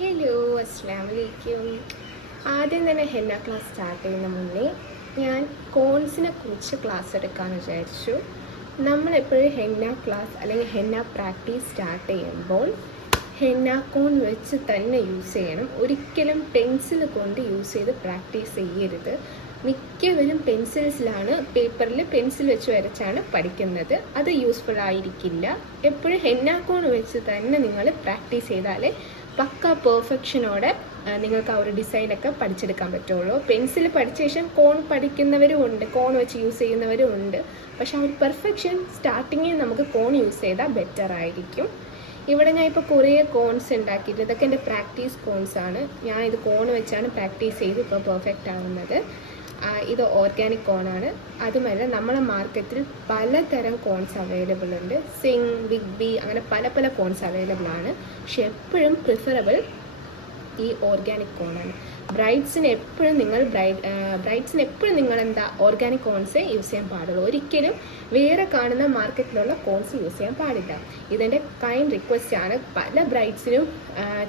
Hello അസ്സാം വലൈക്കും ആദ്യം തന്നെ ഹെന്ന ക്ലാസ് സ്റ്റാർട്ട് ചെയ്യുന്ന മുന്നേ ഞാൻ കോൺസിനെ കുറിച്ച് ക്ലാസ് എടുക്കാമെന്ന് വിചാരിച്ചു. നമ്മളെപ്പോഴും ഹെന്ന ക്ലാസ് അല്ലെങ്കിൽ ഹെന്ന പ്രാക്ടീസ് സ്റ്റാർട്ട് ചെയ്യുമ്പോൾ ഹെന്ന കോൺ വെച്ച് തന്നെ യൂസ് ചെയ്യണം. ഒരിക്കലും പെൻസിൽ കൊണ്ട് യൂസ് ചെയ്ത് പ്രാക്ടീസ് ചെയ്യരുത്. മിക്കവരും പെൻസിൽസിലാണ് പേപ്പറിൽ പെൻസിൽ വെച്ച് വരച്ചാണ് പഠിക്കുന്നത്. അത് യൂസ്ഫുൾ ആയിരിക്കില്ല. എപ്പോഴും ഹെന്നാക്കോൺ വെച്ച് തന്നെ നിങ്ങൾ പ്രാക്ടീസ് ചെയ്താലേ പക്ക പെർഫെക്ഷനോടെ നിങ്ങൾക്ക് ആ ഒരു ഡിസൈനൊക്കെ പഠിച്ചെടുക്കാൻ പറ്റുള്ളൂ. പെൻസിൽ പഠിച്ച ശേഷം കോൺ പഠിക്കുന്നവരും ഉണ്ട് കോൺ വെച്ച് യൂസ് ചെയ്യുന്നവരും ഉണ്ട്. പക്ഷെ ആ ഒരു പെർഫെക്ഷൻ സ്റ്റാർട്ടിങ്ങിൽ നമുക്ക് കോൺ യൂസ് ചെയ്താൽ ബെറ്റർ ആയിരിക്കും. ഇവിടെ ഞാൻ ഇപ്പോൾ കുറേ കോൺസ് ഉണ്ടാക്കിയിട്ട് ഇതൊക്കെ എന്റെ പ്രാക്ടീസ് കോൺസ് ആണ് ഞാൻ ഇത് കോൺ വെച്ചാണ് പ്രാക്ടീസ് ചെയ്ത് ഇപ്പോൾ പെർഫെക്റ്റ് ആവുന്നത്. ഇത് ഓർഗാനിക് കോണാണ് അതുമല്ല നമ്മളെ മാർക്കറ്റിൽ പലതരം കോൺസ് അവൈലബിൾ ഉണ്ട്. സിങ് ബിഗ് ബി അങ്ങനെ പല പല കോൺസ് അവൈലബിൾ ആണ്. പക്ഷെ എപ്പോഴും പ്രിഫറബിൾ ഈ ഓർഗാനിക് കോണാണ് ബ്രൈഡ്സിന് എപ്പോഴും നിങ്ങൾ ബ്രൈഡ് ബ്രൈഡ്സിന് എപ്പോഴും നിങ്ങൾ എന്താ ഓർഗാനിക് കോൺസ് യൂസ് ചെയ്യാൻ പാടുള്ളൂ. ഒരിക്കലും വേറെ കാണുന്ന മാർക്കറ്റിലുള്ള കോൺസ് യൂസ് ചെയ്യാൻ പാടില്ല. ഇതിന്റെ കൈൻ റിക്വസ്റ്റ് ആണ്. പല ബ്രൈഡ്സിനും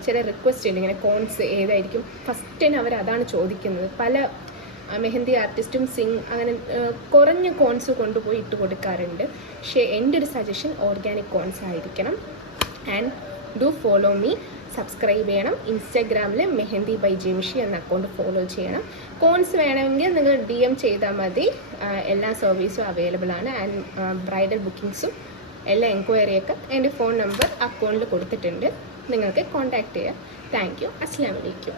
ചില റിക്വസ്റ്റ് ഉണ്ട്. ഇങ്ങനെ കോൺസ് ഏതായിരിക്കും? ഫസ്റ്റ് അവർ അതാണ് ചോദിക്കുന്നത്. പല മെഹന്തി ആർട്ടിസ്റ്റും സിംഗ് അങ്ങനെ കുറഞ്ഞ കോൺസ് കൊണ്ടുപോയി ഇട്ട് കൊടുക്കാറുണ്ട്. പക്ഷേ എന്റെ ഒരു സജഷൻ ഓർഗാനിക് കോൺസ് ആയിരിക്കണം. And do follow me subscribe ചെയ്യണം. ഇൻസ്റ്റാഗ്രാമിൽ മെഹന്തി ബൈ ജെമിഷി എന്ന അക്കൗണ്ട് ഫോളോ ചെയ്യണം. കോൺസ് വേണമെങ്കിൽ നിങ്ങൾ ഡി എം ചെയ്താൽ മതി. എല്ലാ സർവീസും അവൈലബിൾ ആണ്. ആൻഡ് ബ്രൈഡൽ ബുക്കിംഗ്സും എല്ലാ എൻക്വയറിയൊക്കെ എന്റെ ഫോൺ നമ്പർ അക്കൗണ്ടിൽ കൊടുത്തിട്ടുണ്ട്. നിങ്ങൾക്ക് കോൺടാക്റ്റ് ചെയ്യാം. താങ്ക് യു അസ്സാം വലൈക്കും